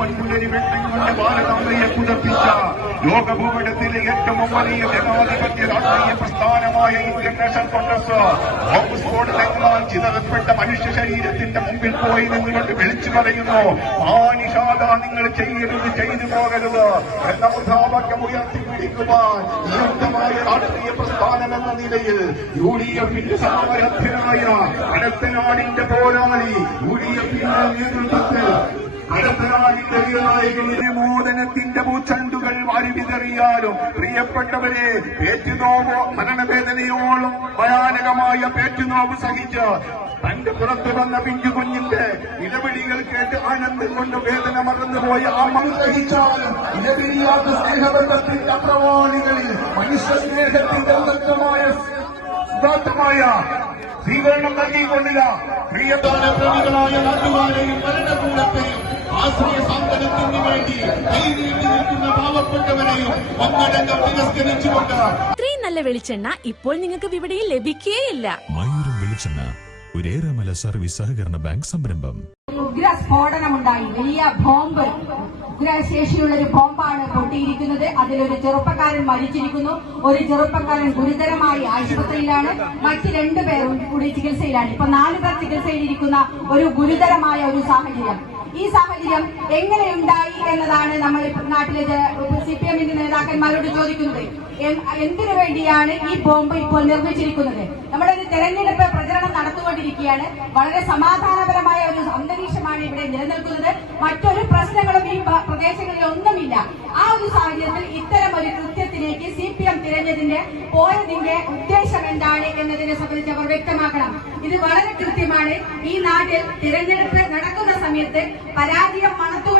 വെട്ടം കൊണ്ട് ഭാരതാംബയെ പുതപ്പിച്ച ലോകഭൂപടത്തിലെ ഏറ്റവും വലിയ ജനാധിപത്യ രാഷ്ട്രീയ പ്രസ്ഥാനമായ ഇന്ത്യൻ നാഷണൽ കോൺഗ്രസ്. ബോംബ് സ്ഫോടനങ്ങളാൽ ചിതറപ്പെട്ട മനുഷ്യ ശരീരത്തിന്റെ മുമ്പിൽ പോയി നിന്നുകൊണ്ട് വിളിച്ചു പറയുന്നു ആ നിഷാദ നിങ്ങൾ ചെയ്യരുത് ചെയ്തു പോകരുത്. എന്ന മുദ്രാവാക്യം ഉയർത്തിപ്പിടിക്കുവാൻ നിയുക്തമായ രാഷ്ട്രീയ പ്രസ്ഥാനം എന്ന നിലയിൽ യു ഡി എഫിന്റെ സമരത്തിനായ കടത്തനാടിന്റെ പോരാളി യു ഡി എഫിന്റെ നേതൃത്വത്തിൽ മോദനത്തിന്റെ പൂച്ചണ്ടുകൾ വാരി വിതറിയാലും പ്രിയപ്പെട്ടവരെ പേറ്റുനോവോ മരണവേദനയോളം ഭയാനകമായ പേറ്റുനോവ് സഹിച്ച് തന്റെ പുറത്തു വന്ന പിഞ്ചു കുഞ്ഞിന്റെ ഇടപെടികൾ കേട്ട് ആനന്ദം കൊണ്ട് വേദന മറന്നുപോയ മണു സഹിച്ചാലും ഇടപെടിയാത്ത സ്നേഹബന്ധത്തിന്റെ അപ്രവാളികളിൽ മനുഷ്യ സ്നേഹത്തിന്റെ ഉദത്തമായ ഉദാത്തമായ സ്വീകരണം നൽകിക്കൊണ്ടില്ല പ്രിയതാന പ്രേമികളായ നാട്ടുകാരെയും ഭരണകൂടത്തെയും ആശ്രയ സാന്ത്വനത്തിന് വേണ്ടി കൈനീട്ടി നിൽക്കുന്ന പാവപ്പെട്ടവരെയും ഒന്നടങ്കം തിരസ്കരിച്ചുകൊണ്ട് ഇത്രയും നല്ല വെളിച്ചെണ്ണ ഇപ്പോൾ നിങ്ങൾക്ക് വിപണിയിൽ ലഭിക്കുകയില്ല മയൂരം വെളിച്ചെണ്ണ ഒരേറെമല സർവീസ് സഹകരണ ബാങ്ക് സംരംഭം. ഉഗ്ര സ്ഫോടനമുണ്ടായി വലിയ ബോംബ്. ഉഗ്രശേഷിയുള്ള ഒരു ബോംബാണ് പൊട്ടിയിരിക്കുന്നത്. അതിലൊരു ചെറുപ്പക്കാരൻ മരിച്ചിരിക്കുന്നു. ഒരു ചെറുപ്പക്കാരൻ ഗുരുതരമായി ആശുപത്രിയിലാണ്. മറ്റ് രണ്ടുപേരും കൂടി ചികിത്സയിലാണ്. ഇപ്പൊ നാലു പേർ ചികിത്സയിലിരിക്കുന്ന ഒരു ഗുരുതരമായ ഒരു സാഹചര്യം. ഈ സാഹചര്യം എങ്ങനെയുണ്ടായി എന്നതാണ് നമ്മൾ നാട്ടിലെ സി പി എമ്മിന്റെ നേതാക്കന്മാരോട് ചോദിക്കുന്നത് എന്തിനു വേണ്ടിയാണ് ഈ ബോംബ് ഇപ്പോൾ നിർമ്മിച്ചിരിക്കുന്നത്? നമ്മുടെ ഒരു തെരഞ്ഞെടുപ്പ് പ്രചരണം നടത്തുകൊണ്ടിരിക്കുകയാണ് വളരെ സമാധാനപരമായ ഒരു അന്തരീക്ഷമാണ് ഇവിടെ നിലനിൽക്കുന്നത്. മറ്റൊരു പ്രശ്നങ്ങളും ഈ പ്രദേശങ്ങളിൽ ഒന്നുമില്ല. ആ ഒരു സാഹചര്യത്തിൽ ഇത്തരം ഒരു കൃത്യത്തിലേക്ക് സി പി എം തിരഞ്ഞതിന്റെ പോയതിന്റെ ഉദ്ദേശം എന്താണ് എന്നതിനെ സംബന്ധിച്ച് അവർ വ്യക്തമാക്കണം. ഇത് വളരെ കൃത്യമാണ്. ഈ നാട്ടിൽ തിരഞ്ഞെടുപ്പ് നടക്കുന്ന സമയത്ത് പരാജയം മണത്തുകൊണ്ടിരിക്കുന്ന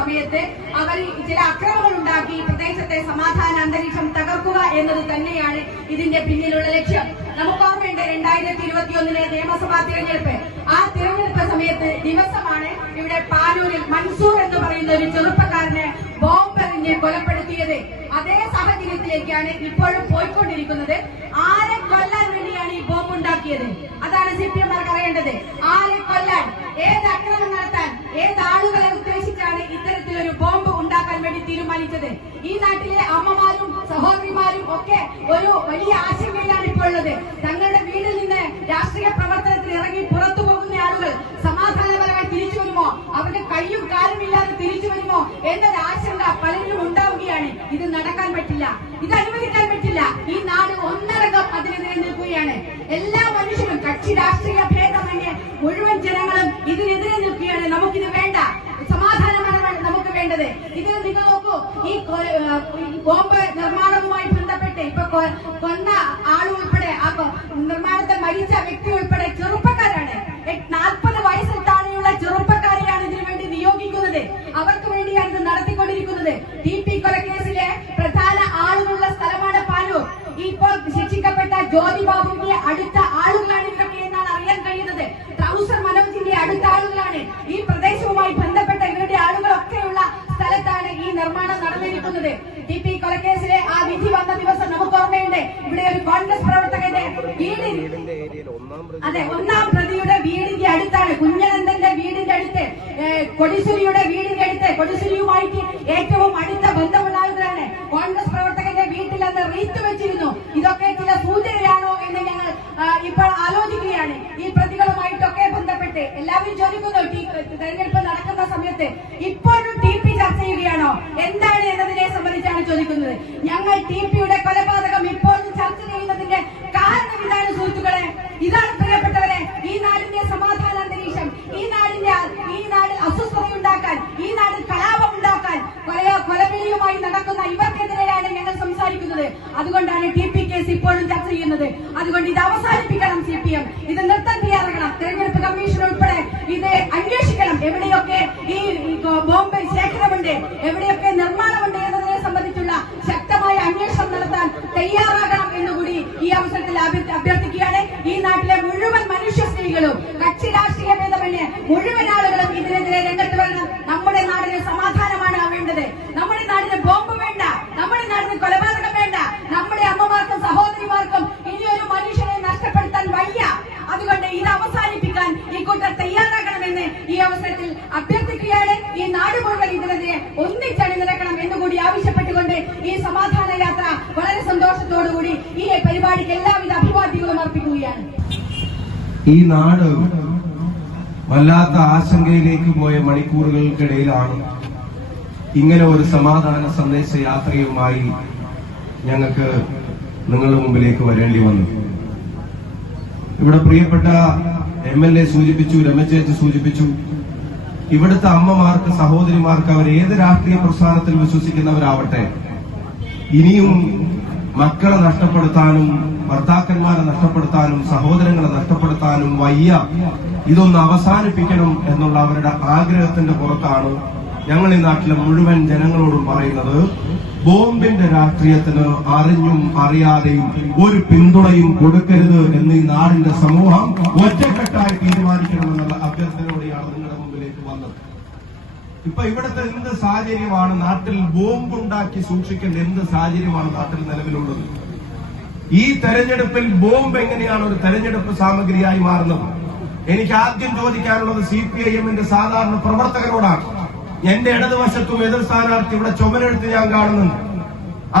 സമയത്ത് അവർ ചില അക്രമങ്ങൾ ഉണ്ടാക്കി പ്രദേശത്തെ സമാധാന അന്തരീക്ഷം തകർക്കുക എന്നത് തന്നെയാണ് ഇതിന്റെ പിന്നിലുള്ള ലക്ഷ്യം. നമുക്ക് ഓർമ്മയുണ്ട് രണ്ടായിരത്തി ഇരുപത്തി ഒന്നിലെ നിയമസഭാ തിരഞ്ഞെടുപ്പ്. ആ തിരഞ്ഞെടുപ്പ് സമയത്ത് ദിവസമാണ് ഇവിടെ പാനൂരിൽ മൻസൂർ എന്ന് പറയുന്ന ഒരു ചെറുപ്പക്കാരനെ ബോംബെറിഞ്ഞ് കൊലപ്പെടുത്തിയത്. അതേ സാഹചര്യത്തിലേക്കാണ് ഇപ്പോഴും പോയിക്കൊണ്ടിരിക്കുന്നത്. ആരെ കൊല്ലാൻ വേണ്ടിയാണ് ഈ ബോംബ് ഉണ്ടാക്കിയത്? അതാണ് സി പി എമാർക്ക് അറിയേണ്ടത് ആരെ കൊല്ലാൻ ഏത് ആക്രമണം നടത്താൻ ഏത് ആളുകളെ ഉദ്ദേശിച്ചാണ് ഇത്തരത്തിലൊരു ബോംബ് ഉണ്ടാക്കാൻ വേണ്ടി തീരുമാനിച്ചത് ഈ നാട്ടിലെ അമ്മമാരും സഹോദരിമാരും ഒക്കെ ഒരു വലിയ ആശങ്കയിലാണ് ഇപ്പോൾ ഉള്ളത്. തങ്ങളുടെ വീട്ടിൽ നിന്ന് രാഷ്ട്രീയ പ്രവർത്തനത്തിൽ ഇറങ്ങി പുറത്തു പോകുന്ന ആളുകൾ സമാധാനപരമായി തിരിച്ചു വരുമോ? അവരുടെ കയ്യും കാലും ഇല്ലാതെ തിരിച്ചു വരുമോ? എന്നൊരു ആശങ്ക പലരിലും ഉണ്ടാവുകയാണ്. ഇത് നടക്കാൻ പറ്റില്ല. ഇത് അനുവദിക്കാൻ പറ്റില്ല. ഈ നാട് ഒന്നടങ്കം അതിനെതിരെ നിൽക്കുകയാണ് എല്ലാ മനുഷ്യരും കക്ഷി രാഷ്ട്രീയ ഭേദമന്യേ മുഴുവൻ ജനങ്ങളും ഇതിനെതിരെ നിൽക്കുകയാണ് നമുക്കിത് വേണ്ട സമാധാനമാണ് നമുക്ക് വേണ്ടത് ഇത് നിങ്ങൾ നോക്കൂ ഈ കൊ- ആ, ഈ ബോംബ് നിർമ്മാണവുമായി ബന്ധപ്പെട്ട് ഇപ്പൊ കൊന്ന ആൾ ഉൾപ്പെടെ ആ കൊ- മരിച്ച വ്യക്തി ഉൾപ്പെടെ ചെറുപ്പക്കാരാണ്. നാൽപ്പത് വയസ്സിൽ താഴെയുള്ള ചെറുപ്പക്കാരെയാണ് ഇതിനു വേണ്ടി നിയോഗിക്കുന്നത്. അവർക്ക് വേണ്ടിയാണ് ഇത് നടത്തിക്കൊണ്ടിരിക്കുന്നത്. ടി. പി. കൊലക്കേസിലെ പ്രധാന ആളുകളുള്ള സ്ഥലമാണ് പാനൂർ. ഇപ്പോൾ ശിക്ഷിക്കപ്പെട്ട ജ്യോതിബാബുവിന്റെ അടുത്ത ഓർമ്മയുണ്ട്. ഇവിടെ ഒരു കോൺഗ്രസ് പ്രവർത്തകന്റെ വീട്. അതെ ഒന്നാം പ്രതിയുടെ വീടിന്റെ അടുത്താണ്. കുഞ്ഞനന്ദന്റെ വീടിന്റെ അടുത്ത് കൊടിസുരിയുടെ വീടിന്റെ അടുത്ത്. കൊടിസുരിയുമായിട്ട് ഏറ്റവും അടുത്ത ആളുകളാണ് കോൺഗ്രസ് പ്രവർത്തകന്റെ വീട്ടിൽ അന്ന് റീത്ത് വെച്ചിരുന്നു. ഇതൊക്കെ ചില സൂചനയാണോ എന്ന് ഞങ്ങൾ ഇപ്പോൾ ആലോചിക്കുകയാണ്. ഈ പ്രതികളുമായിട്ടൊക്കെ ബന്ധപ്പെട്ട് എല്ലാവരും ചോദിക്കുന്നു തെരഞ്ഞെടുപ്പ് നടക്കുന്ന സമയത്ത് ഇപ്പോഴും ടി പി ചർച്ച ചെയ്യുകയാണോ? എന്താണ് അതുകൊണ്ടാണ് ടി പി കേസ് ഇപ്പോഴും ചർച്ച ചെയ്യുന്നത്. അതുകൊണ്ട് ഇത് അവസാനിപ്പിക്കണം സി പി എം. ഇത് നൃത്തം തയ്യാറാക്കണം തെരഞ്ഞെടുപ്പ് കമ്മീഷൻ ഉൾപ്പെടെ ഇത് അന്വേഷിക്കണം. എവിടെയൊക്കെ ഈ ബോംബെ ശേഖരമുണ്ട് എവിടെയൊക്കെ നിർമ്മാണമുണ്ട് എന്നതിനെ സംബന്ധിച്ചുള്ള ശക്തമായ അന്വേഷണം നടത്താൻ തയ്യാറാകണം എന്നുകൂടി ഈ അവസരത്തിൽ അഭ്യ- അഭ്യർത്ഥിക്കുകയാണ്. ഈ നാട്ടിലെ മുഴുവൻ മനുഷ്യ സ്ത്രീകളും കക്ഷി രാഷ്ട്രീയ ഭേദമന്യേ മുഴുവൻ ഒന്നിച്ചണിനിരക്കണം എന്നുകൂടി ആവശ്യപ്പെട്ടുകൊണ്ട് ഈ സമാധാന യാത്ര വളരെ സന്തോഷത്തോടുകൂടി ഈ പരിപാടിക്ക് എല്ലാവിധ അഭിവാദ്യങ്ങളും അർപ്പിക്കുകയാണ്. ഈ നാട് വല്ലാത്ത ആശങ്കയിലേക്ക് പോയ മണിക്കൂറുകൾക്കിടയിലാണ് ഇങ്ങനെ ഒരു സമാധാന സന്ദേശ യാത്രയുമായി ഞങ്ങൾക്ക് നിങ്ങളുടെ മുമ്പിലേക്ക് വരേണ്ടി വന്നു. ഇവിടെ പ്രിയപ്പെട്ട എം എൽ എ സൂചിപ്പിച്ചു രമേശ് സൂചിപ്പിച്ചു ഇവിടുത്തെ അമ്മമാർക്ക് സഹോദരിമാർക്ക് അവർ ഏത് രാഷ്ട്രീയ പ്രസ്ഥാനത്തിൽ വിശ്വസിക്കുന്നവരാവട്ടെ ഇനിയും മക്കളെ നഷ്ടപ്പെടുത്താനും ഭർത്താക്കന്മാരെ നഷ്ടപ്പെടുത്താനും സഹോദരങ്ങളെ നഷ്ടപ്പെടുത്താനും വയ്യ. ഇതൊന്ന് അവസാനിപ്പിക്കണം എന്നുള്ള അവരുടെ ആഗ്രഹത്തിന്റെ പുറത്താണ് ഞങ്ങൾ ഈ നാട്ടിലെ മുഴുവൻ ജനങ്ങളോടും പറയുന്നത്. ബോംബിന്റെ രാഷ്ട്രീയത്തിന് അറിഞ്ഞും അറിയാതെയും ഒരു പിന്തുണയും കൊടുക്കരുത് എന്ന് ഈ നാടിന്റെ സമൂഹം ഒറ്റക്കെട്ടായി തീരുമാനിക്കണമെന്നുള്ള അഭ്യർത്ഥനയോടെയാണ് നിങ്ങളുടെ വന്നത്. ഇപ്പൊ ഇവിടുത്തെ എന്ത് സാഹചര്യമാണ് നാട്ടിൽ ബോംബ് ഉണ്ടാക്കി സൂക്ഷിക്കേണ്ട എന്ത് സാഹചര്യമാണ് നാട്ടിൽ നിലവിലുള്ളത്? ഈ തെരഞ്ഞെടുപ്പിൽ ബോംബ് എങ്ങനെയാണ് ഒരു തെരഞ്ഞെടുപ്പ് സാമഗ്രിയായി മാറുന്നത്? എനിക്ക് ആദ്യം ചോദിക്കാനുള്ളത് സി പി ഐ എമ്മിന്റെ സാധാരണ പ്രവർത്തകരോടാണ്. എന്റെ ഇടതുവശത്തും എതിർ സ്ഥാനാർത്ഥി ഇവിടെ ചുമരെഴുത്ത് ഞാൻ കാണുന്നുണ്ട്.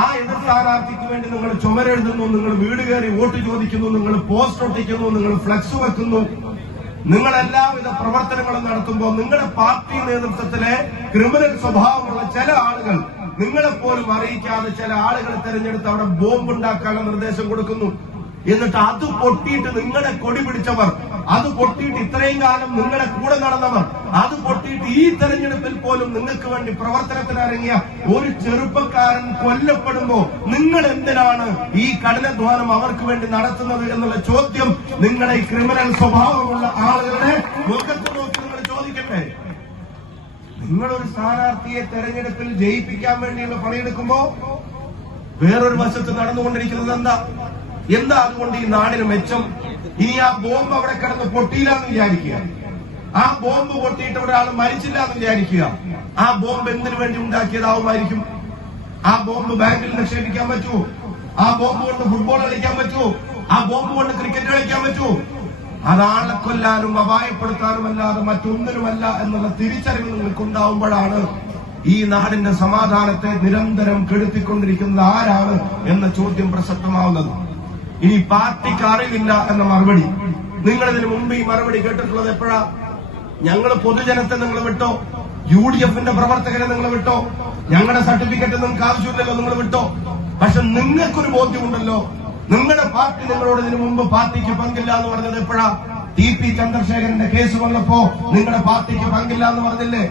ആ എതിർ സ്ഥാനാർത്ഥിക്ക് വേണ്ടി നിങ്ങൾ ചുമരെഴുതുന്നു നിങ്ങൾ വീട് കയറി വോട്ട് ചോദിക്കുന്നു നിങ്ങൾ പോസ്റ്റ് ഒട്ടിക്കുന്നു നിങ്ങൾ ഫ്ലക്സ് വെക്കുന്നു. നിങ്ങൾ എല്ലാവിധ പ്രവർത്തനങ്ങളും നടത്തുമ്പോൾ നിങ്ങളുടെ പാർട്ടി നേതൃത്വത്തിലെ ക്രിമിനൽ സ്വഭാവമുള്ള ചില ആളുകൾ നിങ്ങളെ പോലും അറിയിക്കാതെ ചില ആളുകളെ തെരഞ്ഞെടുത്ത് അവിടെ ബോംബ് ഉണ്ടാക്കാനുള്ള നിർദ്ദേശം കൊടുക്കുന്നു. എന്നിട്ട് അത് പൊട്ടിയിട്ട് നിങ്ങളെ കൊടി പിടിച്ചവർ അത് പൊട്ടിയിട്ട് ഇത്രയും കാലം നിങ്ങളുടെ കൂടെ നടന്നവർ അത് പൊട്ടിയിട്ട് ഈ തെരഞ്ഞെടുപ്പിൽ പോലും നിങ്ങൾക്ക് വേണ്ടി പ്രവർത്തനത്തിനിറങ്ങിയ ഒരു ചെറുപ്പക്കാരൻ കൊല്ലപ്പെടുമ്പോ നിങ്ങൾ എന്തിനാണ് ഈ കഠിനാധ്വാനം അവർക്ക് വേണ്ടി നടത്തുന്നത് എന്നുള്ള ചോദ്യം നിങ്ങളെ ഈ ക്രിമിനൽ സ്വഭാവമുള്ള ആളുകളുടെ മുഖത്ത് നോക്കി നിങ്ങൾ ചോദിക്കട്ടെ? നിങ്ങളൊരു സ്ഥാനാർത്ഥിയെ തെരഞ്ഞെടുപ്പിൽ ജയിപ്പിക്കാൻ വേണ്ടിയുള്ള പണിയെടുക്കുമ്പോ വേറൊരു വശത്ത് നടന്നുകൊണ്ടിരിക്കുന്നത് എന്താ? എന്താ അതുകൊണ്ട് ഈ നാടിന് മെച്ചം? ഇനി ആ ബോംബ് അവിടെ കിടന്ന് പൊട്ടിയില്ല എന്ന് വിചാരിക്കുക. ആ ബോംബ് പൊട്ടിയിട്ട് ഒരാൾ മരിച്ചില്ല എന്ന് വിചാരിക്കുക. ആ ബോംബ് എന്തിനു വേണ്ടി ഉണ്ടാക്കിയതാവുമായിരിക്കും? ആ ബോംബ് ബാങ്കിൽ നിക്ഷേപിക്കാൻ പറ്റൂ? ആ ബോംബ് കൊണ്ട് ഫുട്ബോൾ കളിക്കാൻ പറ്റൂ? ആ ബോംബ് കൊണ്ട് ക്രിക്കറ്റ് കളിക്കാൻ പറ്റൂ? അതാളെ കൊല്ലാനും അപായപ്പെടുത്താനും അല്ലാതെ മറ്റൊന്നിനുമല്ല എന്നുള്ള തിരിച്ചറിവ് നിങ്ങൾക്ക് ഉണ്ടാവുമ്പോഴാണ് ഈ നാടിന്റെ സമാധാനത്തെ നിരന്തരം കെടുത്തിക്കൊണ്ടിരിക്കുന്നത് ആരാണ് എന്ന ചോദ്യം പ്രസക്തമാവുന്നത്. ഇനി പാർട്ടിക്ക് അറിവില്ല എന്ന മറുപടി. നിങ്ങൾ ഇതിനു മുമ്പ് ഈ മറുപടി കേട്ടിട്ടുള്ളത് എപ്പോഴാ? ഞങ്ങൾ പൊതുജനത്തെ നിങ്ങൾ വിട്ടോ? യു ഡി എഫിന്റെ പ്രവർത്തകരെ നിങ്ങൾ വിട്ടോ? ഞങ്ങളുടെ സർട്ടിഫിക്കറ്റ് നിങ്ങൾക്ക് ആവശ്യമില്ലല്ലോ നിങ്ങൾ വിട്ടോ? പക്ഷെ നിങ്ങൾക്കൊരു ബോധ്യമുണ്ടല്ലോ. നിങ്ങളുടെ പാർട്ടി നിങ്ങളോട് ഇതിനു മുമ്പ് പാർട്ടിക്ക് പങ്കില്ല എന്ന് പറഞ്ഞത് എപ്പോഴാ? ടി പി ചന്ദ്രശേഖരന്റെ കേസ് വന്നപ്പോ നിങ്ങളുടെ പാർട്ടിക്ക് പങ്കില്ല എന്ന് പറഞ്ഞില്ലേ?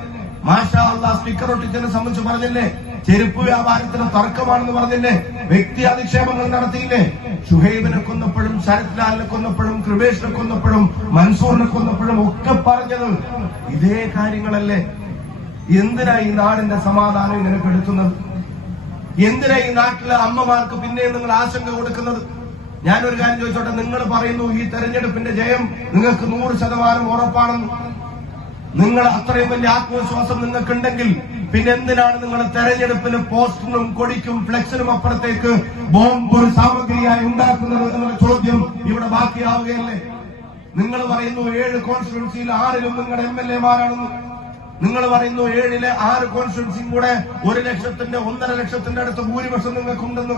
മാഷാ അള്ളാ സ്റ്റിക്കർ ഒട്ടിച്ചതിനെ സംബന്ധിച്ച് പറഞ്ഞില്ലേ? ചെരുപ്പ് വ്യാപാരത്തിന് തർക്കമാണെന്ന് പറഞ്ഞില്ലേ? വ്യക്തി അധിക്ഷേപങ്ങൾ നടത്തിയില്ലേ? ഷുഹൈബിനെ കൊന്നപ്പോഴും ശരത് ലാലിനെ കൊന്നപ്പോഴും കൃപേഷിനെ കൊന്നപ്പോഴും മൻസൂറിനെ കൊന്നപ്പോഴും ഒക്കെ പറഞ്ഞത് ഇതേ കാര്യങ്ങളല്ലേ. എന്തിനാ ഈ നാടിന്റെ സമാധാനം ഇങ്ങനെ കെടുത്തുന്നത്? എന്തിനാ ഈ നാട്ടിലെ അമ്മമാർക്ക് പിന്നെയും നിങ്ങൾ ആശങ്ക കൊടുക്കുന്നത്? ഞാനൊരു കാര്യം ചോദിച്ചോട്ടെ നിങ്ങൾ പറയുന്നു ഈ തെരഞ്ഞെടുപ്പിന്റെ ജയം നിങ്ങൾക്ക് നൂറ് ശതമാനം ഉറപ്പാണെന്ന്. നിങ്ങൾ അത്രയും വലിയ ആത്മവിശ്വാസം നിങ്ങൾക്കുണ്ടെങ്കിൽ പിന്നെ എന്തിനാണ് നിങ്ങൾ തെരഞ്ഞെടുപ്പിന് പോസ്റ്ററിനും കൊടിക്കും ഫ്ലെക്സിനും അപ്പുറത്തേക്ക് ബോംബ് ഒരു സാമഗ്രിയായി ഉണ്ടാക്കുന്നത് എന്നുള്ള ചോദ്യം ഇവിടെ ബാക്കിയാവുകയല്ലേ? നിങ്ങൾ പറയുന്നു ഏഴ് കോൺസ്റ്റിറ്റ്യുവൻസിയിൽ ആറിലും നിങ്ങളുടെ എം എൽ എമാരാണെന്ന്. നിങ്ങൾ പറയുന്നു ഏഴിലെ ആറ് കോൺസ്റ്റിറ്റ്യുവൻസിയും കൂടെ ഒരു ലക്ഷത്തിന്റെ ഒന്നര ലക്ഷത്തിന്റെ അടുത്ത് ഭൂരിപക്ഷം നിങ്ങൾക്കുണ്ടെന്ന്.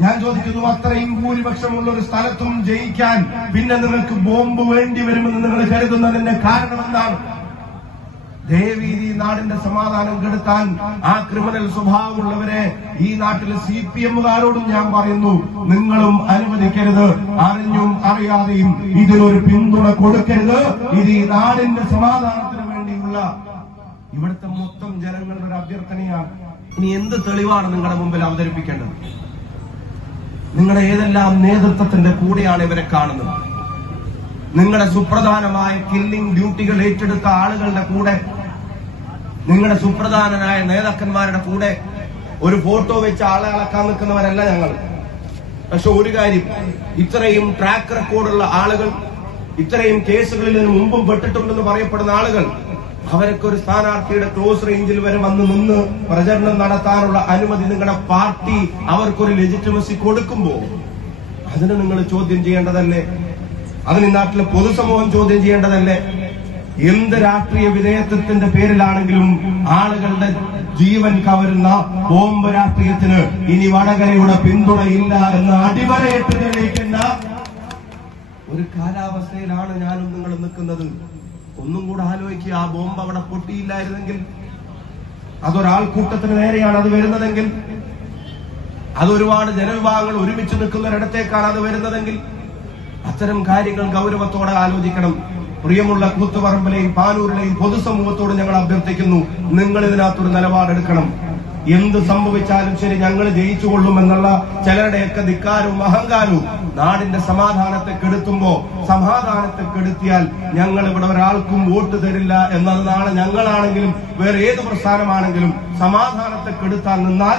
ഞാൻ ചോദിക്കുന്നു അത്രയും ഭൂരിപക്ഷമുള്ള ഒരു സ്ഥലത്തും ജയിക്കാൻ പിന്നെ നിങ്ങൾക്ക് ബോംബ് വേണ്ടി വരുമെന്ന് നിങ്ങൾ കരുതുന്നതിന്റെ കാരണം എന്താണ്? ദേവീതി നാടിന്റെ സമാധാനം കെടുത്താൻ ആ ക്രിമിനൽ സ്വഭാവമുള്ളവരെ ഈ നാട്ടിലെ സി പി എമ്മുകാരോടും ഞാൻ പറയുന്നു നിങ്ങളും അനുവദിക്കരുത്. അറിഞ്ഞും അറിയാതെയും ഇതിനൊരു പിന്തുണ കൊടുക്കരുത്. ഇത് ഈ നാടിന്റെ സമാധാനത്തിന് വേണ്ടിയുള്ള ഇവിടുത്തെ മൊത്തം ജനങ്ങളുടെ ഒരു അഭ്യർത്ഥനയാണ്. ഇനി എന്ത് തെളിവാണ് നിങ്ങളുടെ മുമ്പിൽ അവതരിപ്പിക്കേണ്ടത്? നിങ്ങളുടെ ഏതെല്ലാം നേതൃത്വത്തിന്റെ കൂടെയാണ് ഇവരെ കാണുന്നത്? നിങ്ങളുടെ സുപ്രധാനമായ കില്ലിംഗ് ഡ്യൂട്ടികൾ ഏറ്റെടുത്ത ആളുകളുടെ കൂടെ നിങ്ങളുടെ സുപ്രധാനനായ നേതാക്കന്മാരുടെ കൂടെ ഒരു ഫോട്ടോ വെച്ച് ആളെ അളക്കാൻ നിൽക്കുന്നവരല്ല ഞങ്ങൾ. പക്ഷെ ഒരു കാര്യം ഇത്രയും ട്രാക്ക് റെക്കോർഡുള്ള ആളുകൾ ഇത്രയും കേസുകളിൽ നിന്ന് മുമ്പും പെട്ടിട്ടുണ്ടെന്ന് പറയപ്പെടുന്ന ആളുകൾ അവരൊക്കെ ഒരു സ്ഥാനാർത്ഥിയുടെ ക്ലോസ് റേഞ്ചിൽ വരെ വന്ന് നിന്ന് പ്രചരണം നടത്താനുള്ള അനുമതി നിങ്ങളുടെ പാർട്ടി അവർക്കൊരു ലെജിറ്റിമസി കൊടുക്കുമ്പോൾ അതിന് നിങ്ങൾ ചോദ്യം ചെയ്യേണ്ടതല്ലേ? അതിന് നാട്ടിലെ പൊതുസമൂഹം ചോദ്യം ചെയ്യേണ്ടതല്ലേ? എന്ത് രാഷ്ട്രീയ വിധേയത്വത്തിന്റെ പേരിലാണെങ്കിലും ആളുകളുടെ ജീവൻ കവരുന്ന ഓമ്പ് രാഷ്ട്രീയത്തിന് ഇനി വടകരയുടെ പിന്തുണയില്ല എന്ന് അടിവരയിട്ട് തെളിയിക്കുന്ന ഒരു കാലാവസ്ഥയിലാണ് ഞാനും നിങ്ങൾ നിൽക്കുന്നത്. ഒന്നും കൂടെ ആലോചിക്കുക ആ ബോംബ് അവിടെ പൊട്ടിയില്ലായിരുന്നെങ്കിൽ അതൊരാൾക്കൂട്ടത്തിന് നേരെയാണ് അത് വരുന്നതെങ്കിൽ അത് ഒരുപാട് ജനവിഭാഗങ്ങൾ ഒരുമിച്ച് നിൽക്കുന്നൊരിടത്തേക്കാണ് അത് വരുന്നതെങ്കിൽ അത്തരം കാര്യങ്ങൾ ഗൗരവത്തോടെ ആലോചിക്കണം. പ്രിയമുള്ള കൂത്തുപറമ്പിലെയും പാനൂരിലെയും പൊതുസമൂഹത്തോട് ഞങ്ങൾ അഭ്യർത്ഥിക്കുന്നു. നിങ്ങൾ ഇതിനകത്തൊരു നിലപാടെടുക്കണം. എന്ത് സംഭവിച്ചാലും ശരി ഞങ്ങൾ ജയിച്ചുകൊള്ളുമെന്നുള്ള ചിലരുടെയൊക്കെ ധിക്കാരവും അഹങ്കാരവും നാടിന്റെ സമാധാനത്തെ കെടുത്തുമ്പോ സമാധാനത്തെ കെടുത്തിയാൽ ഞങ്ങൾ ഇവിടെ ഒരാൾക്കും വോട്ട് തരില്ല എന്നതാണ് ഞങ്ങളാണെങ്കിലും വേറെ ഏത് പ്രസ്ഥാനമാണെങ്കിലും സമാധാനത്തെ കെടുത്താൻ നിന്നാൽ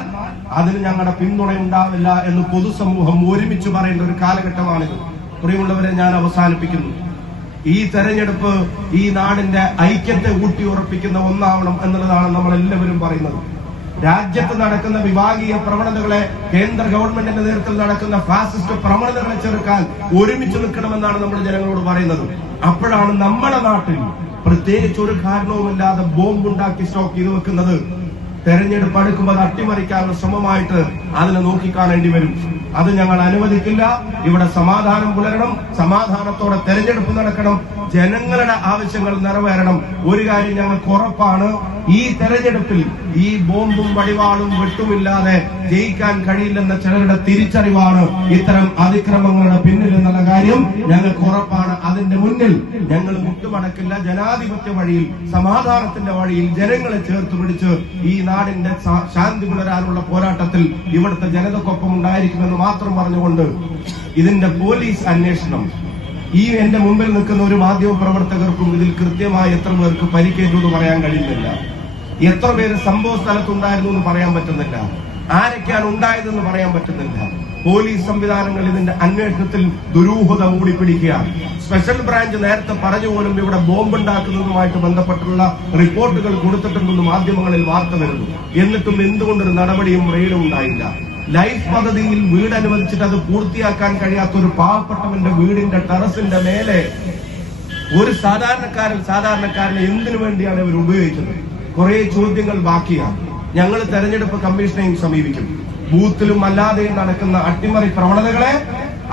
അതിന് ഞങ്ങളുടെ പിന്തുണ ഉണ്ടാവില്ല എന്ന് പൊതുസമൂഹം ഒരുമിച്ച് പറയേണ്ട ഒരു കാലഘട്ടമാണിത്. പ്രിയമുള്ളവരെ ഞാൻ അവസാനിപ്പിക്കുന്നു. ഈ തെരഞ്ഞെടുപ്പ് ഈ നാടിന്റെ ഐക്യത്തെ ഊട്ടി ഉറപ്പിക്കുന്ന ഒന്നാവണം എന്നുള്ളതാണ് നമ്മൾ എല്ലാവരും പറയുന്നത്. രാജ്യത്ത് നടക്കുന്ന വിഭാഗീയ പ്രവണതകളെ കേന്ദ്ര ഗവൺമെന്റിന്റെ നേതൃത്വത്തിൽ നടക്കുന്ന ഫാസിസ്റ്റ് പ്രവണതകളെ ചെറുക്കാൻ ഒരുമിച്ച് നിൽക്കണമെന്നാണ് നമ്മൾ ജനങ്ങളോട് പറയുന്നത്. അപ്പോഴാണ് നമ്മുടെ നാട്ടിൽ പ്രത്യേകിച്ച് ഒരു കാരണവുമില്ലാതെ ബോംബുണ്ടാക്കി സ്റ്റോക്ക് ചെയ്ത് വെക്കുന്നത്. തെരഞ്ഞെടുപ്പ് അടുക്കുമ്പോൾ അട്ടിമറിക്കാനുള്ള ശ്രമമായിട്ട് അതിനെ നോക്കിക്കാണേണ്ടി വരും. അത് ഞങ്ങൾ അനുവദിക്കില്ല. ഇവിടെ സമാധാനം പുലരണം സമാധാനത്തോടെ തെരഞ്ഞെടുപ്പ് നടക്കണം ജനങ്ങളുടെ ആവശ്യങ്ങൾ നിറവേറണം. ഒരു കാര്യം ഞങ്ങൾക്ക് ഉറപ്പാണ് ഈ തെരഞ്ഞെടുപ്പിൽ ഈ ബോംബും വടിവാളും വെട്ടുമില്ലാതെ ജയിക്കാൻ കഴിയില്ലെന്ന ചിലരുടെ തിരിച്ചറിവാണ് ഇത്തരം അതിക്രമങ്ങളുടെ പിന്നിൽ എന്നുള്ള കാര്യം ഞങ്ങൾക്ക് ഉറപ്പാണ്. അതിന്റെ മുന്നിൽ ഞങ്ങൾ മുട്ടുമടക്കില്ല. ജനാധിപത്യ വഴിയിൽ സമാധാനത്തിന്റെ വഴിയിൽ ജനങ്ങളെ ചേർത്ത് പിടിച്ച് ഈ നാടിന്റെ ശാന്തി പുലരാനുള്ള പോരാട്ടത്തിൽ ഇവിടുത്തെ ജനതക്കൊപ്പം ഉണ്ടായിരിക്കുമെന്ന് മാത്രം പറഞ്ഞുകൊണ്ട് ഇതിന്റെ പോലീസ് അന്വേഷണം. ഈ എന്റെ മുമ്പിൽ നിൽക്കുന്ന ഒരു മാധ്യമ പ്രവർത്തകർക്കും ഇതിൽ കൃത്യമായി എത്ര പേർക്ക് പരിക്കേറ്റു എന്ന് പറയാൻ കഴിയുന്നില്ല. എത്ര പേര് സംഭവ സ്ഥലത്തുണ്ടായിരുന്നു എന്ന് പറയാൻ പറ്റുന്നില്ല. ആരൊക്കെയാണ് ഉണ്ടായതെന്ന് പറയാൻ പറ്റുന്നില്ല. പോലീസ് സംവിധാനങ്ങൾ ഇതിന്റെ അന്വേഷണത്തിൽ ദുരൂഹത മൂടി പിടിക്കുക സ്പെഷ്യൽ ബ്രാഞ്ച് നേരത്തെ പറഞ്ഞു പോലും ഇവിടെ ബോംബുണ്ടാക്കുന്നതുമായിട്ട് ബന്ധപ്പെട്ടുള്ള റിപ്പോർട്ടുകൾ കൊടുത്തിട്ടുണ്ടെന്ന് മാധ്യമങ്ങളിൽ വാർത്ത വരുന്നു. എന്നിട്ടും എന്തുകൊണ്ടൊരു നടപടിയും റെയിലും ഉണ്ടായില്ല. ലൈഫ് പദ്ധതിയിൽ വീട് അനുവദിച്ചിട്ട് അത് പൂർത്തിയാക്കാൻ കഴിയാത്ത ഒരു പാവപ്പെട്ടവന്റെ വീടിന്റെ ടെറസിന്റെ മേലെ ഒരു സാധാരണക്കാരൻ സാധാരണക്കാരനെ എന്തിനു വേണ്ടിയാണ് ഇവർ ഉപയോഗിച്ചത്? കുറെ ചോദ്യങ്ങൾ ബാക്കിയാണ്. ഞങ്ങൾ തെരഞ്ഞെടുപ്പ് കമ്മീഷനെയും സമീപിക്കും. ബൂത്തിലും അല്ലാതെയും നടക്കുന്ന അട്ടിമറി പ്രവണതകളെ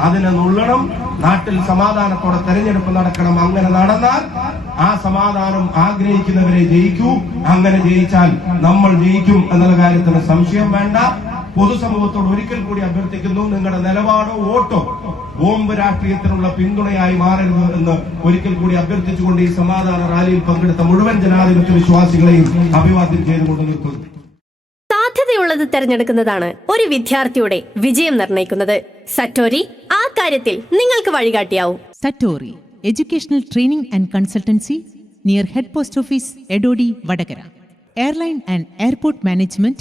അതിനെ നുള്ളണം. നാട്ടിൽ സമാധാനത്തോടെ തെരഞ്ഞെടുപ്പ് നടക്കണം. അങ്ങനെ നടന്നാൽ ആ സമാധാനം ആഗ്രഹിക്കുന്നവരെ ജയിക്കൂ. അങ്ങനെ ജയിച്ചാൽ നമ്മൾ ജയിക്കും എന്നുള്ള കാര്യത്തിന് സംശയം വേണ്ട. പൊതുസമൂഹത്തോട് ഒരിക്കൽ കൂടി അഭ്യർത്ഥിക്കുന്നു നിങ്ങളുടെ നിലപാടോ വോട്ടോ ബോംബ് രാഷ്ട്രീയത്തിനുള്ള പിന്തുണയായി മാറരുത് എന്ന് ഒരിക്കൽ കൂടി അഭ്യർത്ഥിച്ചുകൊണ്ട് ഈ സമാധാന റാലിയിൽ പങ്കെടുത്ത മുഴുവൻ ജനാധിപത്യ വിശ്വാസികളെയും അഭിവാദ്യം ചെയ്തുകൊണ്ട് നിൽക്കുന്നു സാധ്യതയുള്ളത് തെരഞ്ഞെടുക്കുന്നതാണ് ഒരു വിദ്യാർത്ഥിയുടെ വിജയം നിർണയിക്കുന്നത്. സറ്റോരി ആ കാര്യത്തിൽ നിങ്ങൾക്ക് വഴികാട്ടിയാവും. Satori educational training and consultancy near head post office Edodi Vadakara. Airline and airport Management,